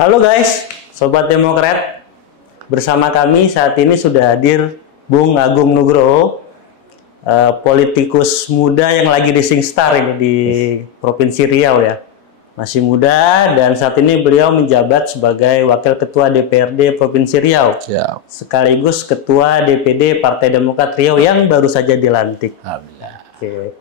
Halo guys, Sobat Demokrat. Bersama kami saat ini sudah hadir Bung Agung Nugroho, politikus muda yang lagi rising star ini di Provinsi Riau ya. Masih muda dan saat ini beliau menjabat sebagai Wakil Ketua DPRD Provinsi Riau. Siap. Sekaligus Ketua DPD Partai Demokrat Riau yang baru saja dilantik. Alhamdulillah. Oke.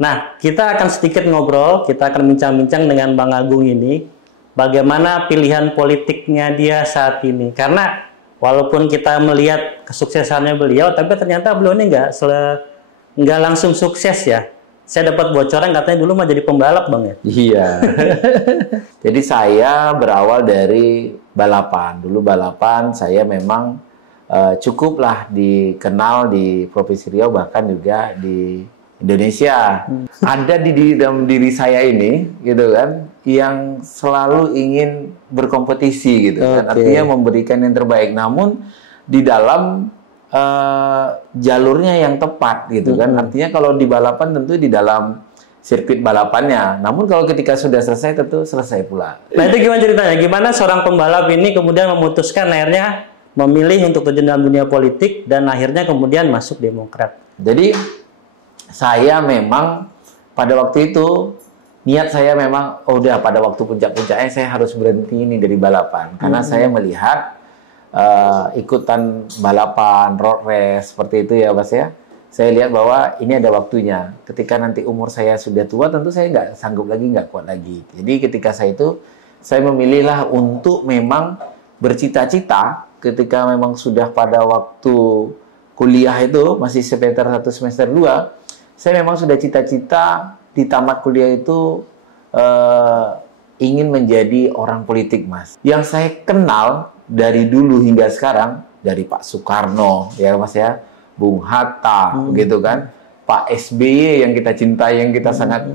Nah, kita akan sedikit ngobrol, kita akan bincang-bincang dengan Bang Agung ini, bagaimana pilihan politiknya dia saat ini. Karena walaupun kita melihat kesuksesannya beliau, tapi ternyata beliau ini nggak langsung sukses ya. Saya dapat bocoran katanya dulu mah jadi pembalap Bang ya? Iya. Jadi saya berawal dari balapan. Dulu balapan saya memang cukuplah dikenal di Provinsi Riau, bahkan juga di Indonesia. Ada di dalam diri saya ini, gitu kan, yang selalu ingin berkompetisi, gitu kan. Artinya memberikan yang terbaik. Namun di dalam jalurnya yang tepat, gitu kan. Artinya kalau di balapan tentu di dalam sirkuit balapannya. Namun kalau ketika sudah selesai tentu selesai pula. Nah itu gimana ceritanya? Gimana seorang pembalap ini kemudian memutuskan akhirnya memilih untuk terjun dalam dunia politik dan akhirnya kemudian masuk Demokrat? Jadi saya memang pada waktu itu niat saya memang udah pada waktu puncak-puncaknya saya harus berhenti ini dari balapan karena saya melihat ikutan balapan road race seperti itu ya Mas ya. Saya lihat bahwa ini ada waktunya. Ketika nanti umur saya sudah tua tentu saya nggak sanggup lagi, nggak kuat lagi. Jadi ketika saya memilihlah untuk memang bercita-cita ketika memang sudah pada waktu kuliah itu masih semester 1 semester 2. Saya memang sudah cita-cita di tamat kuliah itu ingin menjadi orang politik, Mas. Yang saya kenal dari dulu hingga sekarang, dari Pak Soekarno, ya Mas ya, Bung Hatta, begitu kan, Pak SBY yang kita cintai, yang kita sangat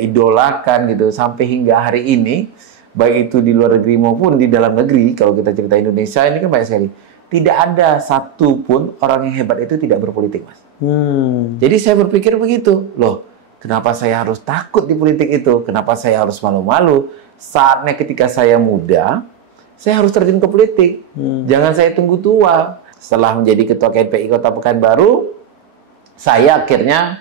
idolakan gitu, sampai hingga hari ini, baik itu di luar negeri maupun di dalam negeri, kalau kita cerita Indonesia ini kan banyak sekali. Tidak ada satupun orang yang hebat itu tidak berpolitik, Mas. Jadi saya berpikir begitu, loh, kenapa saya harus takut di politik itu? Kenapa saya harus malu-malu? Saatnya ketika saya muda, saya harus terjun ke politik. Jangan saya tunggu tua. Setelah menjadi Ketua KNPI Kota Pekanbaru, saya akhirnya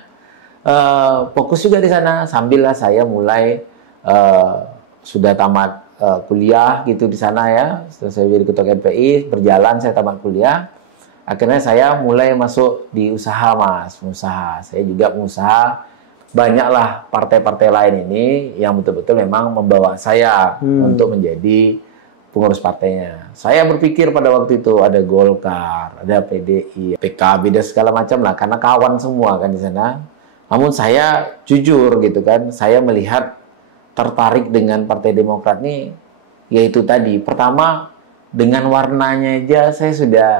fokus juga di sana. Sambillah saya mulai sudah tamat kuliah gitu di sana ya. Setelah saya jadi Ketua KNPI, berjalan saya tamat kuliah. Akhirnya saya mulai masuk di usaha, Mas, pengusaha. Saya juga pengusaha. Banyaklah partai-partai lain ini yang betul-betul memang membawa saya untuk menjadi pengurus partainya. Saya berpikir pada waktu itu ada Golkar, ada PDI, PKB, dan segala macam lah. Karena kawan semua kan di sana. Namun saya jujur gitu kan, saya melihat tertarik dengan Partai Demokrat ini, yaitu tadi, pertama dengan warnanya aja saya sudah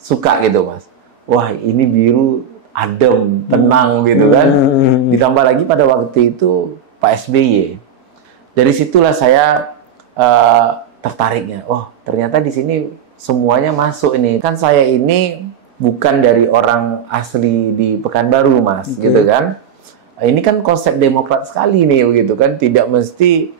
suka gitu Mas. Wah ini biru, adem, tenang gitu kan. Ditambah lagi pada waktu itu Pak SBY. Dari situlah saya tertariknya. Oh ternyata di sini semuanya masuk ini. Kan saya ini bukan dari orang asli di Pekanbaru Mas, gitu kan. Ini kan konsep Demokrat sekali nih, gitu kan. Tidak mesti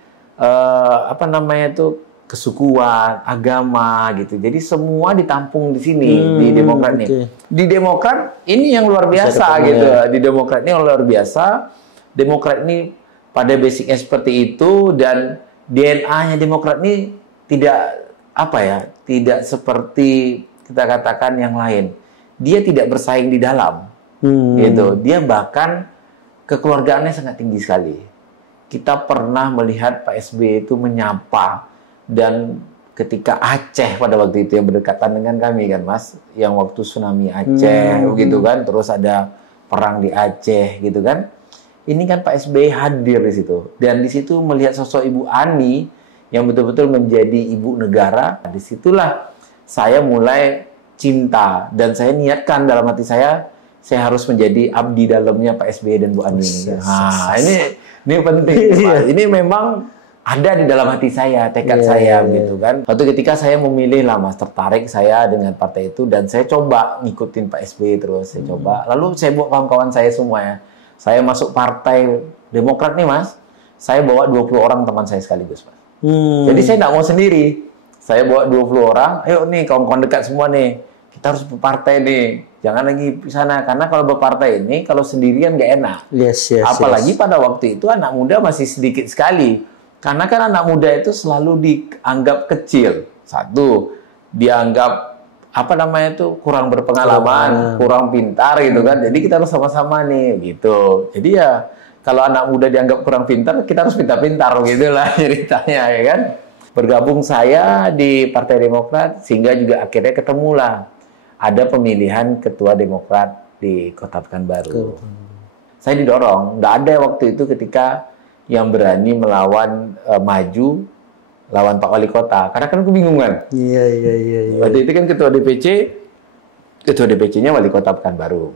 kesukuan, agama gitu. Jadi semua ditampung di sini di Demokrat nih. Di Demokrat ini yang luar biasa gitu. Di Demokrat ini yang luar biasa. Demokrat ini pada basicnya seperti itu dan DNA-nya Demokrat ini tidak seperti kita katakan yang lain. Dia tidak bersaing di dalam. Gitu. Dia bahkan kekeluargaannya sangat tinggi sekali. Kita pernah melihat Pak SBY itu menyapa. Dan ketika Aceh pada waktu itu yang berdekatan dengan kami kan Mas, yang waktu tsunami Aceh gitu kan, terus ada perang di Aceh gitu kan. Ini kan Pak SBY hadir di situ. Dan di situ melihat sosok Ibu Ani yang betul-betul menjadi ibu negara. Disitulah saya mulai cinta dan saya niatkan dalam hati saya harus menjadi abdi dalamnya Pak SBY dan Bu Ani. Nah, ini penting. Ini memang ada di dalam hati saya, tekad saya gitu kan. Waktu ketika saya memilih lah Mas, tertarik saya dengan partai itu dan saya coba ngikutin Pak SBY terus, saya coba. Lalu saya bawa kawan-kawan saya semua ya. Saya masuk partai Demokrat nih Mas, saya bawa 20 orang teman saya sekaligus Mas. Jadi saya nggak mau sendiri. Saya bawa 20 orang, ayo nih kawan-kawan dekat semua nih. Kita harus berpartai nih. Jangan lagi di sana. Karena kalau berpartai ini, kalau sendirian nggak enak. Apalagi pada waktu itu anak muda masih sedikit sekali. Karena kan anak muda itu selalu dianggap kecil. Satu, dianggap kurang berpengalaman, kurang pintar gitu kan. Jadi kita harus sama-sama nih gitu. Jadi ya kalau anak muda dianggap kurang pintar, kita harus pintar-pintar gitu lah ceritanya ya kan. Bergabung saya di Partai Demokrat sehingga juga akhirnya ketemulah ada pemilihan ketua Demokrat di Kota Pekanbaru. Saya didorong, nggak ada waktu itu ketika yang berani melawan maju lawan Pak Wali Kota, karena kan kebingungan. Iya. Waktu itu kan ketua DPC-nya Wali Kota Pekanbaru.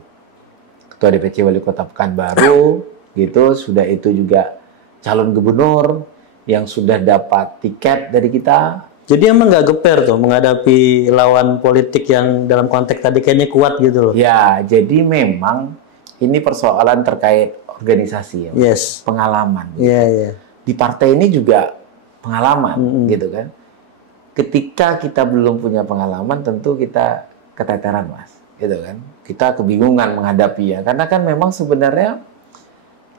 Ketua DPC Wali Kota Pekanbaru, gitu, sudah itu juga calon gubernur yang sudah dapat tiket dari kita. Jadi emang nggak geper tuh menghadapi lawan politik yang dalam konteks tadi kayaknya kuat gitu loh. Ya, jadi memang ini persoalan terkait organisasi, ya, pengalaman. Iya. Di partai ini juga pengalaman, gitu kan. Ketika kita belum punya pengalaman, tentu kita keteteran, Mas, gitu kan. Kita kebingungan menghadapinya, karena kan memang sebenarnya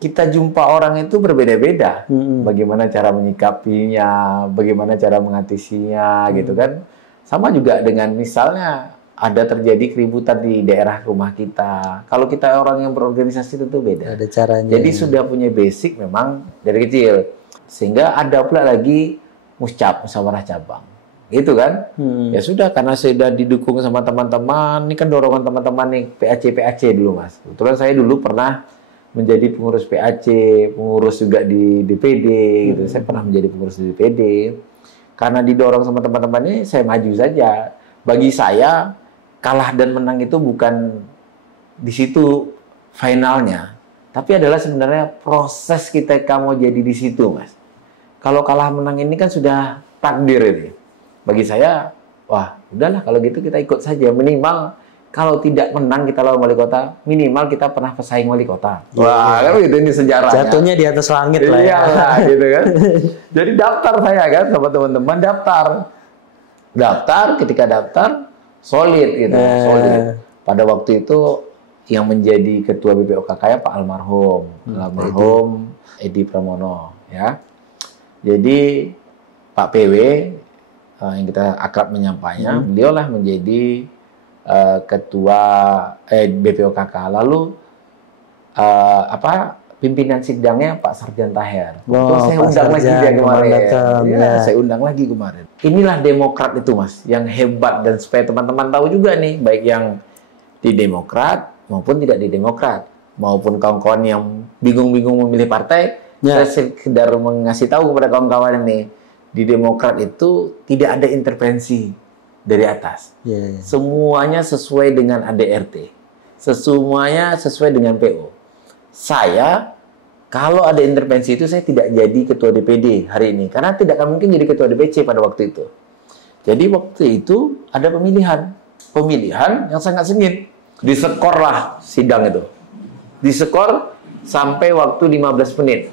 kita jumpa orang itu berbeda-beda. Bagaimana cara menyikapinya, bagaimana cara mengatasinya, gitu kan. Sama juga dengan misalnya ada terjadi keributan di daerah rumah kita. Kalau kita orang yang berorganisasi tentu beda. Ada caranya. Jadi sudah punya basic memang dari kecil. Sehingga ada pula lagi musyawarah cabang. Gitu kan? Ya sudah, karena sudah didukung sama teman-teman. Ini kan dorongan teman-teman nih, PAC dulu, Mas. Kebetulan saya dulu pernah menjadi pengurus PAC, pengurus juga di DPD, gitu. Saya pernah menjadi pengurus di DPD. Karena didorong sama teman-teman ini, saya maju saja. Bagi saya, kalah dan menang itu bukan di situ finalnya, tapi adalah sebenarnya proses kita mau jadi di situ, Mas. Kalau kalah menang ini kan sudah takdir ini. Bagi saya, wah, udahlah kalau gitu kita ikut saja. Minimal kalau tidak menang kita lawan wali kota, minimal kita pernah pesaing wali kota. Wah, kan gitu ini sejarahnya. Jatuhnya di atas langit lah ya. Iyalah, gitu kan. Jadi daftar saya kan sama teman-teman, daftar, ketika daftar solid gitu, solid. Pada waktu itu yang menjadi ketua BPOKK Pak almarhum Edi Pramono, ya. Jadi Pak PW yang kita akrab menyampainya, beliaulah menjadi ketua BPOKK. Lalu pimpinan sidangnya Pak Sarjan Taher. Saya undang lagi dia kemarin. Saya undang lagi kemarin. Inilah Demokrat itu, Mas, yang hebat, dan supaya teman-teman tahu juga nih, baik yang di Demokrat maupun tidak di Demokrat, maupun kawan-kawan yang bingung-bingung memilih partai, saya sekedar mengasih tahu kepada kawan-kawan ini, di Demokrat itu tidak ada intervensi dari atas. Semuanya sesuai dengan ADRT. Semuanya sesuai dengan PO. Saya, kalau ada intervensi itu, saya tidak jadi ketua DPD hari ini. Karena tidak akan mungkin jadi ketua DPC pada waktu itu. Jadi waktu itu ada pemilihan. Pemilihan yang sangat sengit. Diskor lah sidang itu. Diskor sampai waktu 15 menit.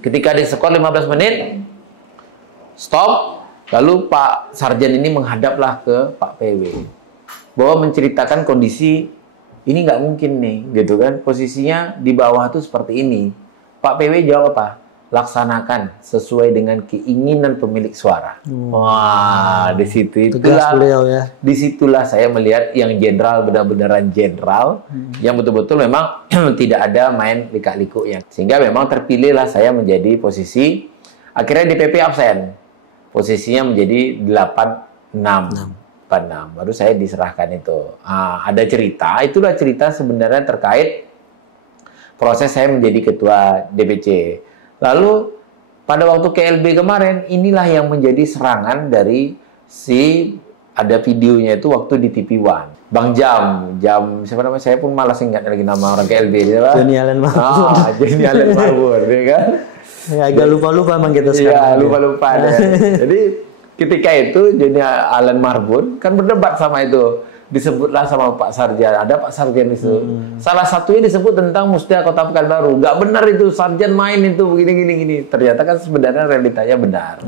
Ketika diskor 15 menit, stop. Lalu Pak Sarjan ini menghadaplah ke Pak PW. Bahwa menceritakan kondisi, ini nggak mungkin nih, gitu kan. Posisinya di bawah tuh seperti ini. Pak PW jawab apa? Laksanakan sesuai dengan keinginan pemilik suara. Wah, di situ itulah, beliau, ya. Disitulah saya melihat yang jenderal benar-benaran jenderal, yang betul-betul memang tidak ada main likak-liku ya. Sehingga memang terpilihlah saya menjadi posisi, akhirnya DPP absen. Posisinya menjadi 86. Baru saya diserahkan itu. Ada cerita, itulah cerita sebenarnya terkait proses saya menjadi ketua DPC. Lalu pada waktu KLB kemarin, inilah yang menjadi serangan dari ada videonya itu waktu di TV One. Bang Jam siapa namanya? Saya pun malas ingat lagi nama orang KLB dia. Johnny Allen Marbun. Johnny Allen Marbun, ya kan? Ya, agak lupa-lupa emang kita sekarang. Iya, lupa-lupa deh. Jadi ketika itu Johnny Allen Marbun kan berdebat sama itu disebutlah sama Pak Sarjan, ada Pak Sarjan itu. Salah satunya disebut tentang Musda Kota Pekanbaru. Nggak benar itu, Sarjan main itu begini. Ternyata kan sebenarnya realitanya benar.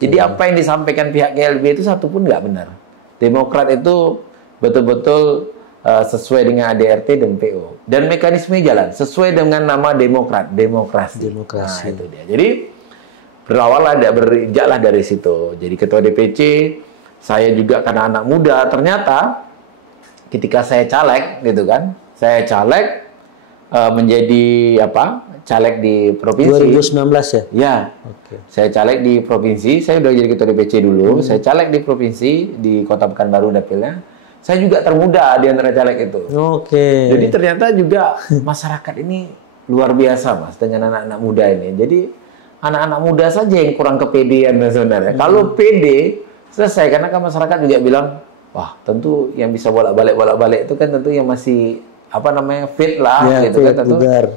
Jadi apa yang disampaikan pihak KLB itu satu pun nggak benar. Demokrat itu betul-betul sesuai dengan ADRT dan PO. Dan mekanismenya jalan sesuai dengan nama Demokrat, demokrasi. Nah, itu dia. Jadi beranjaklah dari situ. Jadi ketua DPC, saya juga karena anak muda, ternyata ketika saya caleg gitu kan, saya caleg menjadi caleg di provinsi 2019 ya? Ya. Okay. Saya caleg di provinsi, saya udah jadi ketua DPC dulu, saya caleg di provinsi di Kota Pekanbaru dapilnya. Saya juga termuda di antara caleg itu. Oke. Jadi ternyata juga masyarakat ini luar biasa Mas dengan anak-anak muda ini. Jadi anak-anak muda saja yang kurang kepedean sebenarnya. Kalau pede selesai, karena kan masyarakat juga bilang, wah tentu yang bisa bolak-balik itu kan tentu yang masih fit lah ya, gitu fit, kan tentu. Bugar.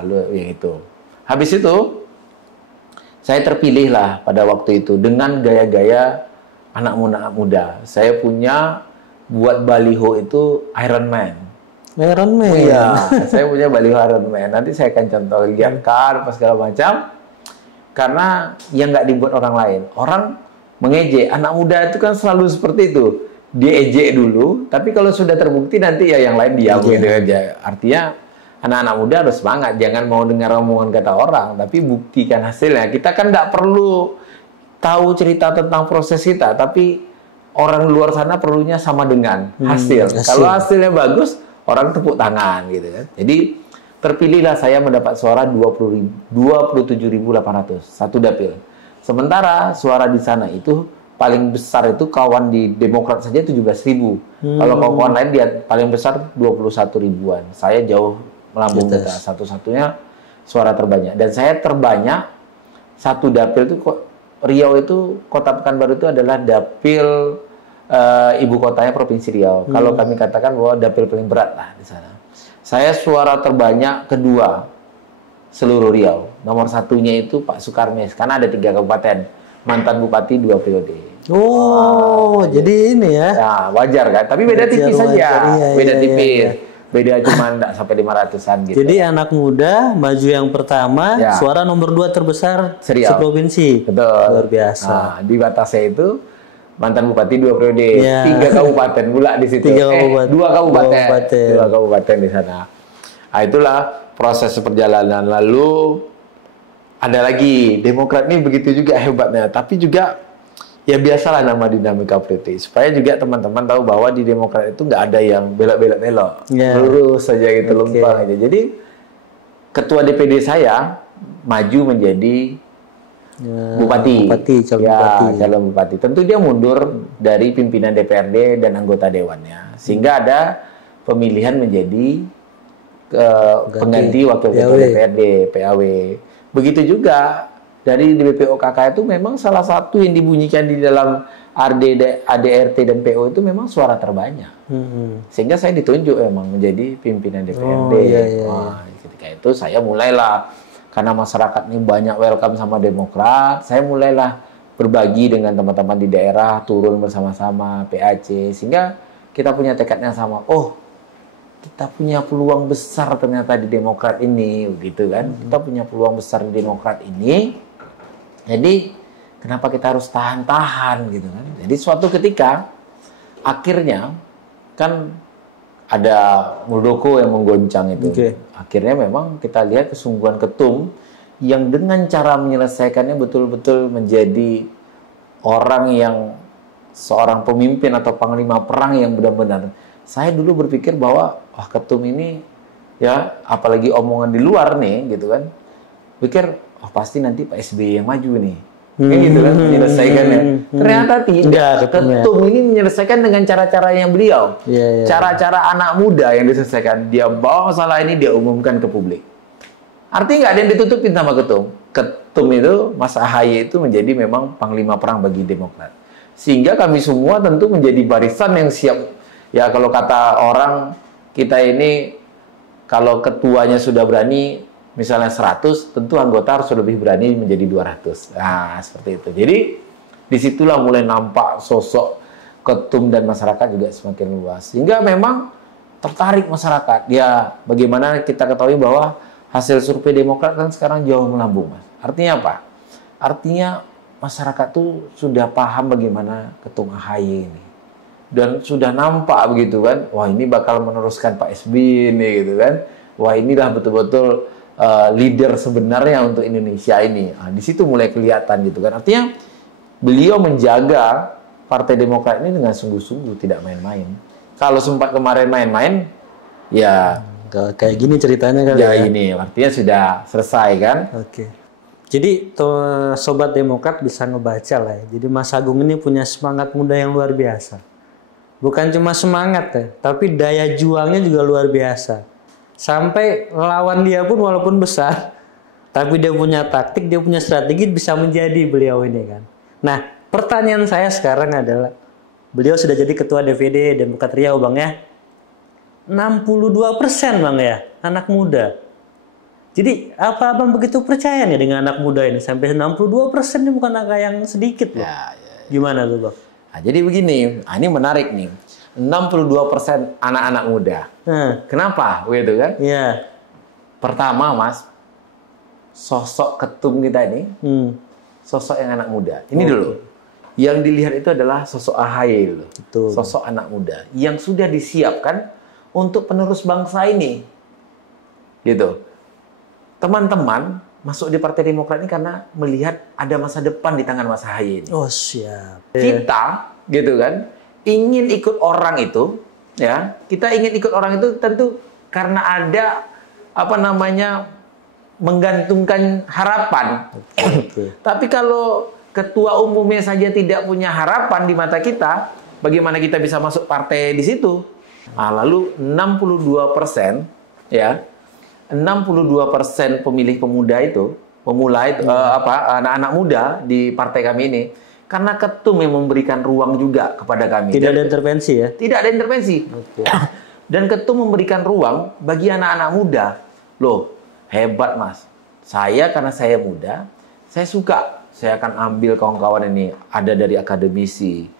Lalu yang itu. Habis itu saya terpilih lah pada waktu itu dengan gaya-gaya anak muda. Saya punya buat baliho itu Iron Man. Iron Man. Iya, saya punya baliho Iron Man. Nanti saya akan contoh lihatkan apa segala macam. Karena yang nggak dibuat orang lain. Orang mengejek, anak muda itu kan selalu seperti itu. Dia ejek dulu, tapi kalau sudah terbukti nanti ya yang lain diam gitu aja. Artinya anak-anak muda harus semangat, jangan mau dengar omongan kata orang, tapi buktikan hasilnya. Kita kan nggak perlu tahu cerita tentang proses kita, tapi orang luar sana perlunya sama dengan hasil. Kalau hasilnya bagus, orang tepuk tangan gitu kan. Jadi terpilihlah saya mendapat suara 27.800 satu dapil. Sementara suara di sana itu paling besar itu kawan di Demokrat saja 17.000. Kalau kawan lain dia paling besar 21 ribuan. Saya jauh melambung kita. Satu-satunya suara terbanyak. Dan saya terbanyak satu dapil itu Riau itu Kota Pekanbaru itu adalah dapil ibu kotanya Provinsi Riau. Kalau kami katakan bahwa dapil paling berat lah di sana. Saya suara terbanyak kedua seluruh Riau. Nomor satunya itu Pak Sukarmes, karena ada 3 kabupaten, mantan bupati 2 periode. Jadi ini ya. Nah, wajar kan? Tapi beda tipis saja. Beda tipis. Iya. Beda cuma enggak sampai 500-an gitu. Jadi anak muda maju yang pertama, suara nomor 2 terbesar seprovinsi. Betul. Luar biasa. Nah, di batasnya itu mantan bupati 2 periode, 3 kabupaten pula di situ. 2 kabupaten di sana. Nah, itulah proses perjalanan. Lalu ada lagi, Demokrat ini begitu juga hebatnya, tapi juga ya biasalah nama dinamika politik. Supaya juga teman-teman tahu bahwa di Demokrat itu nggak ada yang belok-belok, lurus saja gitu, lumpang aja. Jadi ketua DPD saya maju menjadi bupati, calon bupati. Tentu dia mundur dari pimpinan DPRD dan anggota dewannya, sehingga ada pemilihan menjadi pengganti wakil ketua DPRD, PAW. Begitu juga dari BPOKK itu memang salah satu yang dibunyikan di dalam ADRT dan PO itu memang suara terbanyak. Sehingga saya ditunjuk memang menjadi pimpinan DPRD. Wah, ketika itu saya mulailah, karena masyarakat ini banyak welcome sama Demokrat, saya mulailah berbagi dengan teman-teman di daerah, turun bersama-sama, PAC, sehingga kita punya tekadnya sama. Oh, kita punya peluang besar ternyata di Demokrat ini, gitu kan? Kita punya peluang besar di Demokrat ini. Jadi kenapa kita harus tahan-tahan, gitu kan? Jadi suatu ketika akhirnya kan ada Muldoko yang menggoncang itu. Akhirnya memang kita lihat kesungguhan ketum yang dengan cara menyelesaikannya betul-betul menjadi orang yang seorang pemimpin atau panglima perang yang benar-benar. Saya dulu berpikir bahwa wah ketum ini ya, apalagi omongan di luar nih gitu kan, pikir oh pasti nanti Pak SBY yang maju nih, gitu kan menyelesaikannya. Ternyata tidak. Ketum ini menyelesaikan dengan cara-caranya beliau, cara-cara anak muda yang diselesaikan. Dia bawa masalah ini, dia umumkan ke publik. Artinya nggak ada yang ditutupin sama ketum. Ketum itu, Mas AHY itu menjadi memang panglima perang bagi Demokrat. Sehingga kami semua tentu menjadi barisan yang siap. Ya kalau kata orang, kita ini kalau ketuanya sudah berani, misalnya 100, tentu anggota harus lebih berani menjadi 200. Nah, seperti itu. Jadi, disitulah mulai nampak sosok ketum dan masyarakat juga semakin luas. Sehingga memang tertarik masyarakat. Ya, bagaimana kita ketahui bahwa hasil survei Demokrat kan sekarang jauh melambung, Mas. Artinya apa? Artinya masyarakat tuh sudah paham bagaimana Ketum AHY ini. Dan sudah nampak begitu kan, wah ini bakal meneruskan Pak SBY ini gitu kan. Wah inilah betul-betul leader sebenarnya untuk Indonesia ini. Nah, di situ mulai kelihatan gitu kan. Artinya beliau menjaga Partai Demokrat ini dengan sungguh-sungguh, tidak main-main. Kalau sempat kemarin main-main, ya kayak gini ceritanya kali ya. Ini artinya sudah selesai kan. Oke. Jadi sobat Demokrat bisa ngebaca lah ya. Jadi Mas Agung ini punya semangat muda yang luar biasa. Bukan cuma semangat ya, tapi daya juangnya juga luar biasa. Sampai lawan dia pun walaupun besar, tapi dia punya taktik, dia punya strategi, bisa menjadi beliau ini kan. Nah, pertanyaan saya sekarang adalah, beliau sudah jadi ketua DPD Demokrat Riau Bang ya. 62% Bang ya, anak muda. Jadi apa Abang begitu percaya nih dengan anak muda ini? Sampai 62% ini bukan angka yang sedikit loh. Ya. Gimana tuh Bang? Nah, jadi begini, ini menarik nih. 62% anak-anak muda. Kenapa? Gitu kan? Iya. Pertama, Mas, sosok ketum kita ini, sosok yang anak muda. Ini dulu. Yang dilihat itu adalah sosok AHY dulu. Betul. Sosok anak muda yang sudah disiapkan untuk penerus bangsa ini. Gitu. Teman-teman masuk di Partai Demokrat ini karena melihat ada masa depan di tangan Mas AHY ini. Oh, siap. Kita, gitu kan, ingin ikut orang itu, ya. Kita ingin ikut orang itu tentu karena ada menggantungkan harapan. Tapi kalau ketua umumnya saja tidak punya harapan di mata kita, bagaimana kita bisa masuk partai di situ? Nah, lalu 62%, ya. 62% pemilih pemuda itu, anak-anak muda di partai kami ini, karena ketum yang memberikan ruang juga kepada kami. Tidak ada intervensi ya? Tidak ada intervensi. Okay. Dan ketum memberikan ruang bagi anak-anak muda. Loh, hebat Mas. Saya karena saya muda, saya suka. Saya akan ambil kawan-kawan ini. Ada dari akademisi,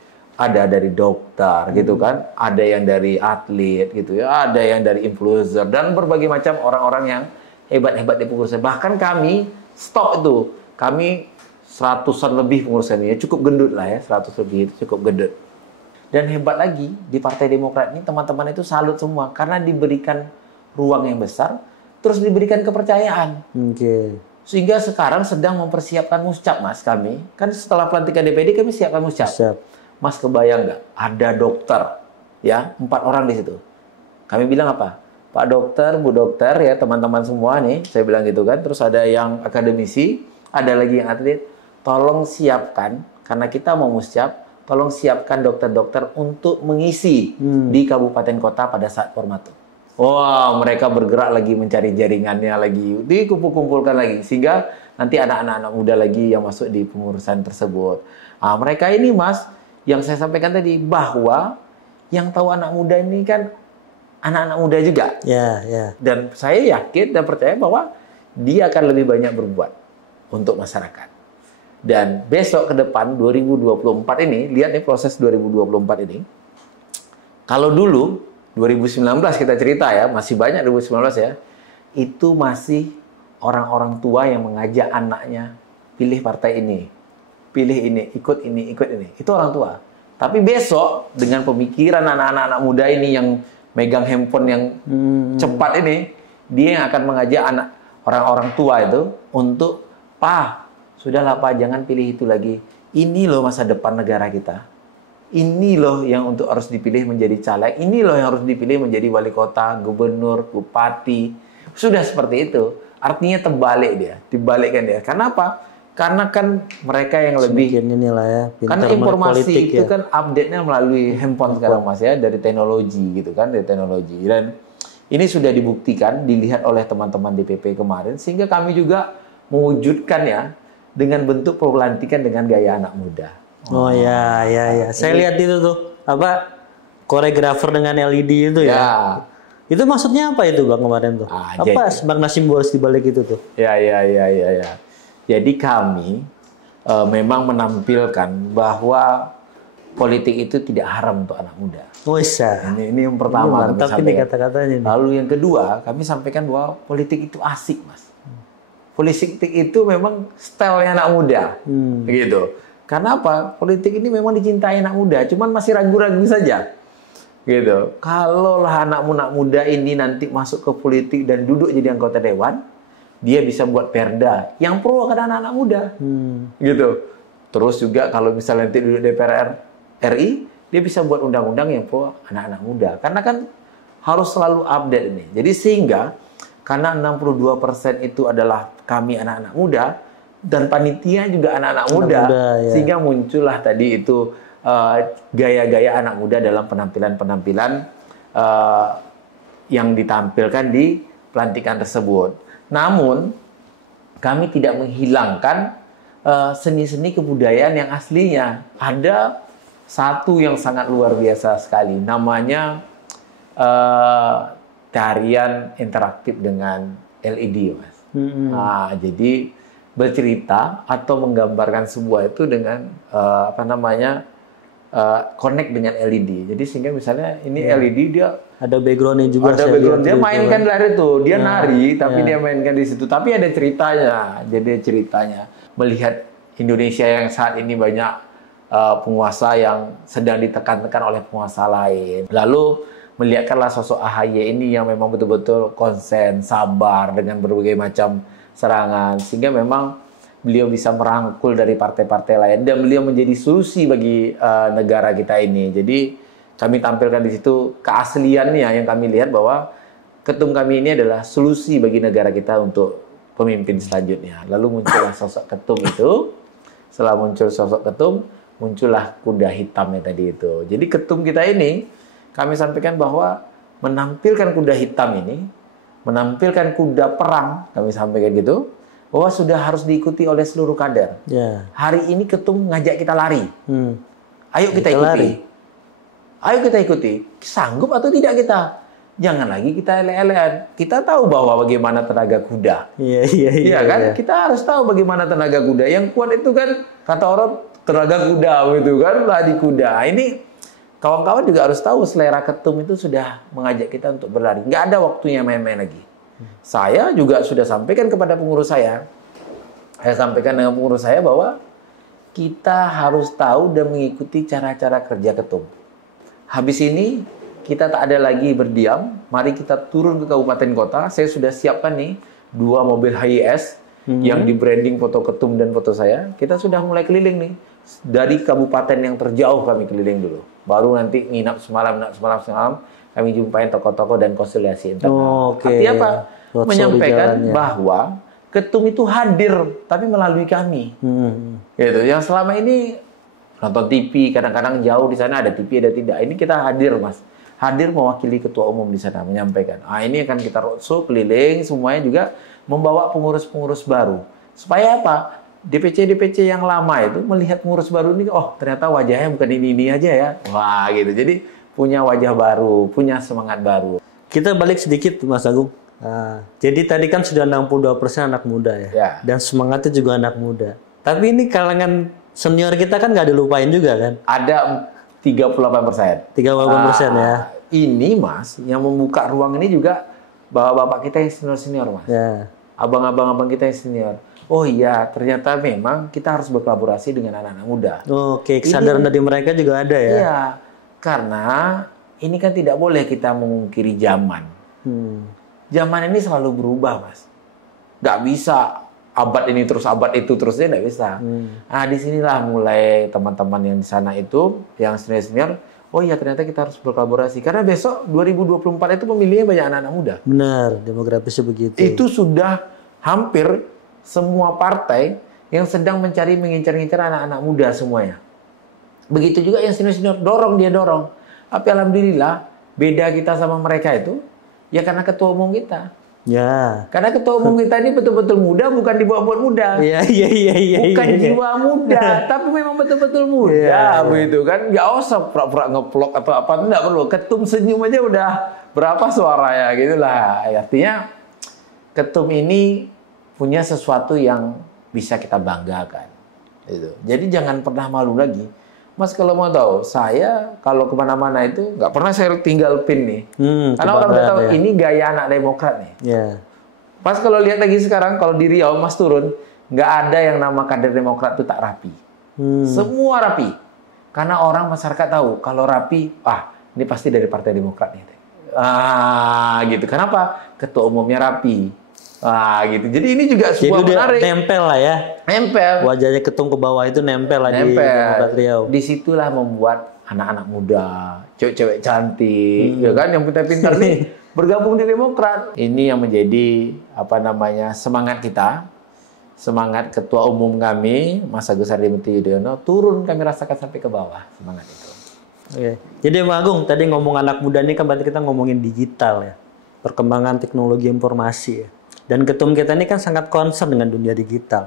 ada dari dokter gitu kan, ada yang dari atlet gitu ya, ada yang dari influencer dan berbagai macam orang-orang yang hebat-hebat di pengurus. Bahkan kami stop itu, kami 100-an lebih pengurus kami, ya cukup gendut lah ya, 100 lebih itu cukup gendut. Dan hebat lagi di Partai Demokrat ini teman-teman itu salut semua karena diberikan ruang yang besar, terus diberikan kepercayaan. Sehingga sekarang sedang mempersiapkan muscap Mas kami. Kan setelah pelantikan DPD kami siapkan muscap. Mas kebayang nggak? Ada dokter, ya 4 orang di situ. Kami bilang apa? Pak dokter, Bu dokter, ya teman-teman semua nih, saya bilang gitu kan. Terus ada yang akademisi, ada lagi yang atlet. Tolong siapkan, karena kita mau muscap, tolong siapkan dokter-dokter untuk mengisi di kabupaten kota pada saat formatur. Wah, mereka bergerak lagi mencari jaringannya lagi, dikumpul-kumpulkan lagi, sehingga nanti anak-anak muda lagi yang masuk di pengurusan tersebut. Nah, mereka ini Mas, yang saya sampaikan tadi, bahwa yang tahu anak muda ini kan anak-anak muda juga. Dan saya yakin dan percaya bahwa dia akan lebih banyak berbuat untuk masyarakat. Dan besok ke depan 2024 ini, lihat nih proses 2024 ini. Kalau dulu 2019 kita cerita ya, masih banyak 2019 ya. Itu masih orang-orang tua yang mengajak anaknya pilih partai ini, pilih ini, ikut ini, ikut ini. Itu orang tua. Tapi besok dengan pemikiran anak-anak muda ini yang megang handphone yang cepat ini, dia yang akan mengajak anak orang-orang tua itu untuk, "Pak, sudahlah Pak, jangan pilih itu lagi. Ini loh masa depan negara kita. Ini loh yang untuk harus dipilih menjadi caleg. Ini loh yang harus dipilih menjadi wali kota, gubernur, bupati." Sudah seperti itu. Artinya terbalik dia, dibalikkan dia. Karena apa? Karena kan mereka yang lebih inilah ya, karena informasi itu kan update-nya melalui handphone sekarang Mas ya, dari teknologi gitu kan, dari teknologi. Dan ini sudah dibuktikan, dilihat oleh teman-teman DPP kemarin, sehingga kami juga mewujudkan ya dengan bentuk pelantikan dengan gaya anak muda. Oh ya. Saya lihat itu tuh koreografer dengan LED itu ya. Itu maksudnya apa itu Bang kemarin tuh? Apa makna simbolis di balik itu tuh? Ya. Jadi kami memang menampilkan bahwa politik itu tidak haram untuk anak muda. Bisa. Ini yang pertama kami mantap ini sampaikan. kata-katanya. Lalu yang kedua, kami sampaikan bahwa politik itu asik, Mas. Politik itu memang stylenya anak muda, gitu. Karena apa? Politik ini memang dicintai anak muda, cuman masih ragu-ragu saja, gitu. Kalau lah anak muda ini nanti masuk ke politik dan duduk jadi anggota dewan, dia bisa buat perda yang pro kepada anak-anak muda, gitu. Terus juga kalau misalnya nanti duduk DPR RI, dia bisa buat undang-undang yang pro anak-anak muda. Karena kan harus selalu update ini. Jadi sehingga karena 62% itu adalah kami anak-anak muda dan panitia juga anak-anak muda, ya. Sehingga muncullah tadi itu gaya-gaya anak muda dalam penampilan-penampilan yang ditampilkan di pelantikan tersebut. Namun kami tidak menghilangkan seni-seni kebudayaan yang aslinya. Ada satu yang sangat luar biasa sekali, namanya tarian interaktif dengan LED, Mas. Nah, jadi bercerita atau menggambarkan sebuah itu dengan connect dengan LED. Jadi sehingga misalnya ini LED dia ada backgroundnya juga. Ada background dia mainkan dari itu, dia nari tapi dia mainkan di situ. Tapi ada ceritanya. Jadi ceritanya melihat Indonesia yang saat ini banyak penguasa yang sedang ditekan-tekan oleh penguasa lain. Lalu melihatkanlah sosok AHY ini yang memang betul-betul konsen, sabar dengan berbagai macam serangan. Sehingga memang beliau bisa merangkul dari partai-partai lain. Dan beliau menjadi solusi bagi negara kita ini. Jadi kami tampilkan di situ keasliannya yang kami lihat bahwa ketum kami ini adalah solusi bagi negara kita untuk pemimpin selanjutnya. Lalu muncullah sosok ketum itu. Setelah muncul sosok ketum, muncullah kuda hitamnya tadi itu. Jadi ketum kita ini, kami sampaikan bahwa menampilkan kuda hitam ini, menampilkan kuda perang, kami sampaikan gitu, bahwa sudah harus diikuti oleh seluruh kader. Hari ini ketum ngajak kita lari. Ayo kita ikuti. Lari. Ayo kita ikuti. Sanggup atau tidak kita? Jangan lagi kita ele-elean. Kita tahu bahwa bagaimana tenaga kuda. Iya kan? Iya. Kita harus tahu bagaimana tenaga kuda. Yang kuat itu kan, kata orang, tenaga kuda gitu kan, lari kuda. Ini kawan-kawan juga harus tahu selera ketum itu sudah mengajak kita untuk berlari. Nggak ada waktunya main-main lagi. Saya juga sudah sampaikan kepada pengurus saya. Saya sampaikan dengan pengurus saya bahwa kita harus tahu dan mengikuti cara-cara kerja ketum. Habis ini kita tak ada lagi berdiam. Mari kita turun ke kabupaten kota. Saya sudah siapkan nih 2 mobil HIS yang di branding foto ketum dan foto saya. Kita sudah mulai keliling nih. Dari kabupaten yang terjauh kami keliling dulu. Baru nanti nginap semalam, kami jumpain tokoh-tokoh dan konsolidasi internal. Artinya apa? Menyampaikan bahwa ketum itu hadir, tapi melalui kami. Gitu. Yang selama ini nonton TV, kadang-kadang jauh di sana ada TV, ada tidak. Ini kita hadir, Mas. Hadir mewakili ketua umum di sana, menyampaikan. Ini akan kita roadshow keliling, semuanya juga membawa pengurus-pengurus baru. Supaya apa? DPC-DPC yang lama itu melihat pengurus baru ini, oh ternyata wajahnya bukan ini aja ya. Wah gitu, jadi punya wajah baru, punya semangat baru. Kita balik sedikit Mas Agung. Jadi tadi kan sudah 62% anak muda ya. Dan semangatnya juga anak muda. Tapi ini kalangan senior kita kan nggak dilupain juga kan? Ada 38%. 38% ya. Ini Mas, yang membuka ruang ini juga bapak-bapak kita yang senior-senior Mas. Abang-abang kita yang senior. Oh iya, ternyata memang kita harus berkolaborasi dengan anak-anak muda. Oke, kesadaran dari mereka juga ada ya? Iya, karena ini kan tidak boleh kita memungkiri zaman. Zaman ini selalu berubah, Mas. Nggak bisa abad ini terus, abad itu terusnya nggak bisa. Nah, disinilah mulai teman-teman yang di sana itu, yang senior-senior, oh iya ternyata kita harus berkolaborasi. Karena besok 2024 itu pemilihnya banyak anak-anak muda. Benar, demografisnya begitu. Itu sudah hampir semua partai yang sedang mencari mengincar-incar anak-anak muda semuanya. Begitu juga yang senior-senior, dorong. Tapi alhamdulillah, beda kita sama mereka itu, ya karena ketua umum kita. Ya. Karena ketua umum kita ini betul-betul muda, bukan dibuat-buat muda. Iya. Bukan jiwa muda, tapi memang betul-betul muda, begitu kan. Nggak usah pura-pura ngeplok atau apa, nggak perlu. Ketum senyum aja udah berapa suaranya, gitulah. Artinya, ketum ini punya sesuatu yang bisa kita banggakan. Gitu. Jadi jangan pernah malu lagi. Mas kalau mau tahu, saya kalau kemana-mana itu nggak pernah saya tinggal pin nih. Karena orang udah tahu ini gaya anak Demokrat nih. Yeah. Pas kalau lihat lagi sekarang, kalau di Riau Mas turun, nggak ada yang nama kader Demokrat itu tak rapi. Semua rapi. Karena orang masyarakat tahu kalau rapi, ini pasti dari Partai Demokrat nih. Gitu. Kenapa? Ketua umumnya rapi. Gitu. Jadi ini juga sebuah menarik. Nempel lah ya. Nempel. Wajahnya ketum ke bawah itu nempel lah di Demokrat Riau. Disitulah membuat anak-anak muda, cewek-cewek cantik, ya kan, yang pintar-pintar nih bergabung di Demokrat. Ini yang menjadi semangat kita, semangat Ketua Umum kami, Mas Agus Harimurti Yudhoyono, turun kami rasakan sampai ke bawah semangat itu. Oke. Jadi Bang Agung, tadi ngomong anak muda ini kan berarti kita ngomongin digital ya, perkembangan teknologi informasi ya. Dan ketum kita ini kan sangat concern dengan dunia digital.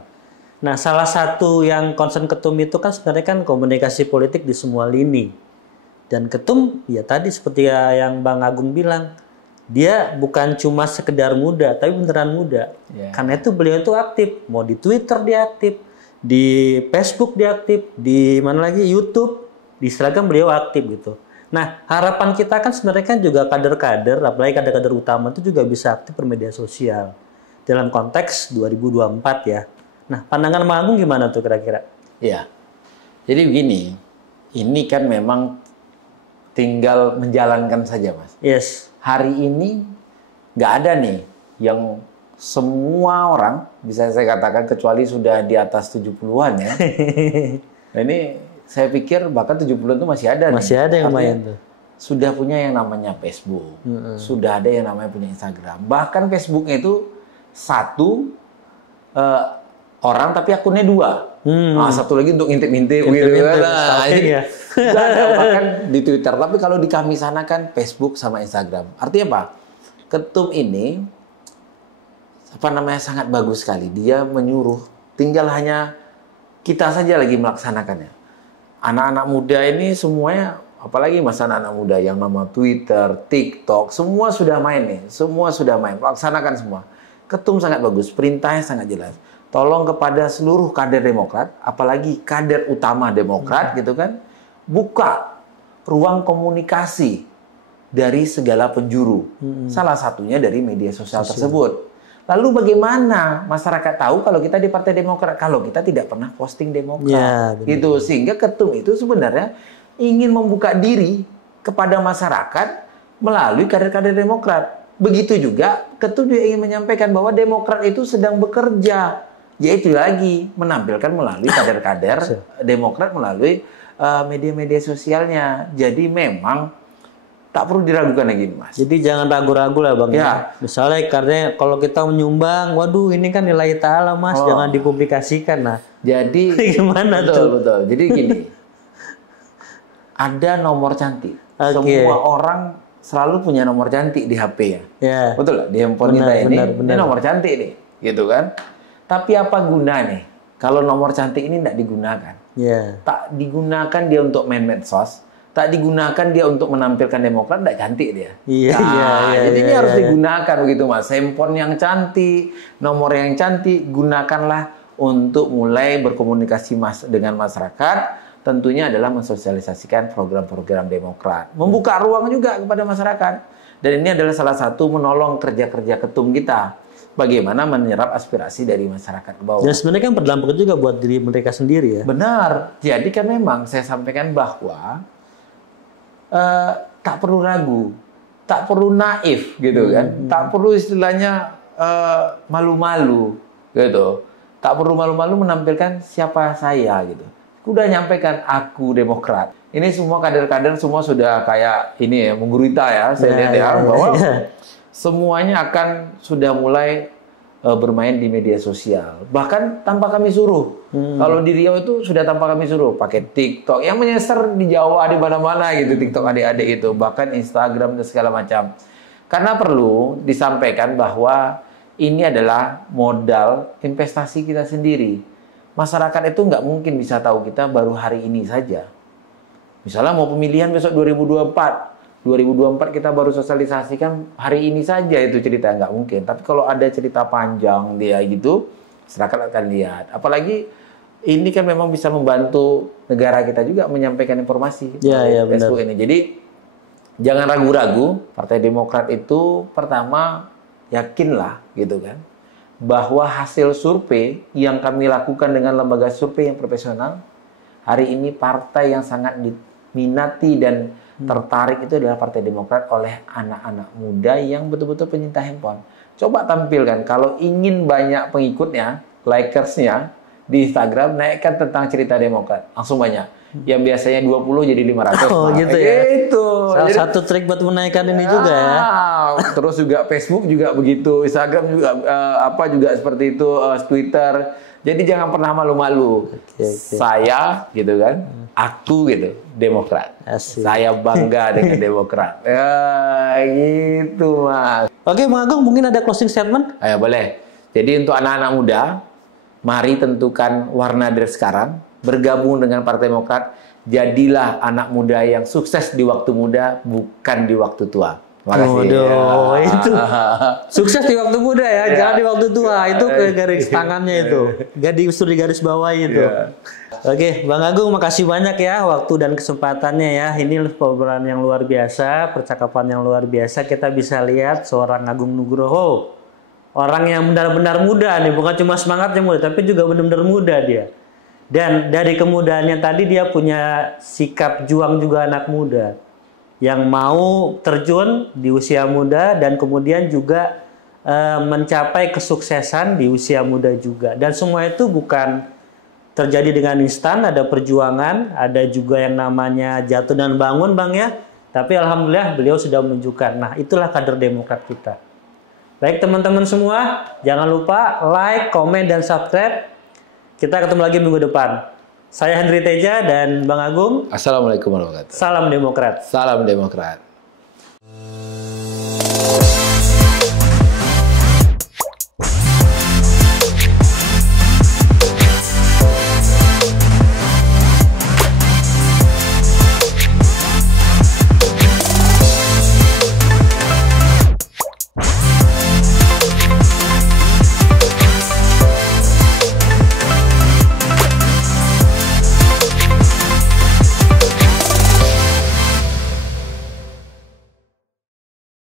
Nah, salah satu yang concern ketum itu kan sebenarnya kan komunikasi politik di semua lini. Dan ketum ya tadi seperti yang Bang Agung bilang, dia bukan cuma sekedar muda, tapi beneran muda. Yeah. Karena itu beliau itu aktif, mau di Twitter dia aktif, di Facebook dia aktif, di mana lagi YouTube, di Instagram beliau aktif gitu. Nah, harapan kita kan sebenarnya kan juga kader-kader, apalagi kader-kader utama itu juga bisa aktif bermedia sosial dalam konteks 2024 ya. Nah, pandangan Bang Agung gimana tuh kira-kira? Iya. Jadi begini, ini kan memang tinggal menjalankan saja, Mas. Yes. Hari ini nggak ada nih yang semua orang, bisa saya katakan kecuali sudah di atas 70-an ya. Nah, ini saya pikir bahkan 70-an itu masih ada. Masih ada yang lumayan tuh. Sudah punya yang namanya Facebook. Sudah ada yang namanya punya Instagram. Bahkan Facebooknya itu satu orang tapi akunnya dua. Satu lagi untuk ngintip-ngintip gitu. Bahkan di Twitter. Tapi kalau di kami sana kan Facebook sama Instagram. Artinya apa? Ketum ini sangat bagus sekali. Dia menyuruh, tinggal hanya kita saja lagi melaksanakannya. Anak-anak muda ini semuanya, apalagi masa anak-anak muda yang nama Twitter, TikTok, semua sudah main nih. Semua sudah main, laksanakan semua. Ketum sangat bagus, perintahnya sangat jelas. Tolong kepada seluruh kader Demokrat, apalagi kader utama Demokrat gitu kan, buka ruang komunikasi dari segala penjuru. Salah satunya dari media sosial tersebut. Lalu bagaimana masyarakat tahu kalau kita di Partai Demokrat, kalau kita tidak pernah posting Demokrat, gitu. Sehingga ketum itu sebenarnya ingin membuka diri kepada masyarakat melalui kader-kader Demokrat. Begitu juga ketum juga ingin menyampaikan bahwa Demokrat itu sedang bekerja, yaitu lagi menampilkan melalui kader-kader Demokrat melalui media-media sosialnya. Jadi memang tak perlu diragukan lagi, Mas. Jadi jangan ragu-ragu lah, Bang. Ya. Misalnya karena kalau kita menyumbang, waduh ini kan nilai ta'ala, Mas, jangan dipublikasikan. Nah, jadi gimana tuh? Betul. Jadi gini, ada nomor cantik. Semua orang selalu punya nomor cantik di HP ya. Yeah. Betul lah, di handphone kita ini nomor cantik nih, gitu kan. Tapi apa guna nih kalau nomor cantik ini tidak digunakan? Yeah. Tak digunakan dia untuk main medsos, tak digunakan dia untuk menampilkan Demokrat, tidak cantik dia. Jadi ini harus digunakan begitu, Mas. Handphone yang cantik, nomor yang cantik, gunakanlah untuk mulai berkomunikasi dengan masyarakat. Tentunya adalah mensosialisasikan program-program Demokrat. Membuka ruang juga kepada masyarakat. Dan ini adalah salah satu menolong kerja-kerja ketum kita. Bagaimana menyerap aspirasi dari masyarakat ke bawah. Dan sebenarnya kan berdampak juga buat diri mereka sendiri ya. Benar. Jadi kan memang saya sampaikan bahwa tak perlu ragu. Tak perlu naif gitu kan. Tak perlu istilahnya malu-malu gitu. Tak perlu malu-malu menampilkan siapa saya gitu. Udah nyampaikan aku Demokrat. Ini semua kader-kader semua sudah kayak ini ya, menggurita ya, saya lihat ya, bahwa semuanya akan sudah mulai bermain di media sosial. Bahkan tanpa kami suruh. Kalau di Riau itu sudah tanpa kami suruh pakai TikTok yang menyasar di Jawa di mana-mana gitu, TikTok adik-adik itu, bahkan Instagram dan segala macam. Karena perlu disampaikan bahwa ini adalah modal investasi kita sendiri. Masyarakat itu nggak mungkin bisa tahu kita baru hari ini saja. Misalnya mau pemilihan besok 2024 kita baru sosialisasikan hari ini saja itu cerita, nggak mungkin. Tapi kalau ada cerita panjang dia gitu, masyarakat akan lihat. Apalagi ini kan memang bisa membantu negara kita juga menyampaikan informasi Ya, Facebook benar. ini. Jadi jangan ragu-ragu, Partai Demokrat itu pertama yakinlah gitu kan bahwa hasil survei yang kami lakukan dengan lembaga survei yang profesional, hari ini partai yang sangat diminati dan tertarik itu adalah Partai Demokrat oleh anak-anak muda yang betul-betul pencinta handphone. Coba tampilkan kalau ingin banyak pengikutnya, likersnya di Instagram, naikkan tentang cerita Demokrat. Langsung banyak. Yang biasanya 20 jadi 500. Oh, gitu ya. Itu. Salah satu trik buat menaikkan ini juga ya. Terus juga Facebook juga begitu, Instagram juga juga seperti itu, Twitter. Jadi jangan pernah malu-malu. Oke. Saya gitu kan, aku gitu, Demokrat. Asik. Saya bangga dengan Demokrat. Ya, gitu Mas. Oke, Bang Agung, mungkin ada closing statement? Ayo boleh. Jadi untuk anak-anak muda, mari tentukan warna dari sekarang, bergabung dengan Partai Demokrat, jadilah anak muda yang sukses di waktu muda, bukan di waktu tua. Terima kasih. Waduh, itu sukses di waktu muda ya, jangan di waktu tua. Itu ke garis tangannya itu, gak disuruh di garis bawah itu. Oke, Bang Agung, makasih banyak ya waktu dan kesempatannya ya. Ini obrolan yang luar biasa, percakapan yang luar biasa. Kita bisa lihat seorang Agung Nugroho, orang yang benar-benar muda nih, bukan cuma semangatnya muda, tapi juga benar-benar muda dia. Dan dari kemudaannya tadi dia punya sikap juang juga anak muda yang mau terjun di usia muda dan kemudian juga mencapai kesuksesan di usia muda juga. Dan semua itu bukan terjadi dengan instan, ada perjuangan, ada juga yang namanya jatuh dan bangun Bang ya. Tapi alhamdulillah beliau sudah menunjukkan. Nah, itulah kader Demokrat kita. Baik teman-teman semua, jangan lupa like, komen, dan subscribe. Kita ketemu lagi minggu depan. Saya Henry Teja dan Bang Agung. Assalamualaikum warahmatullahi wabarakatuh. Salam Demokrat. Salam Demokrat.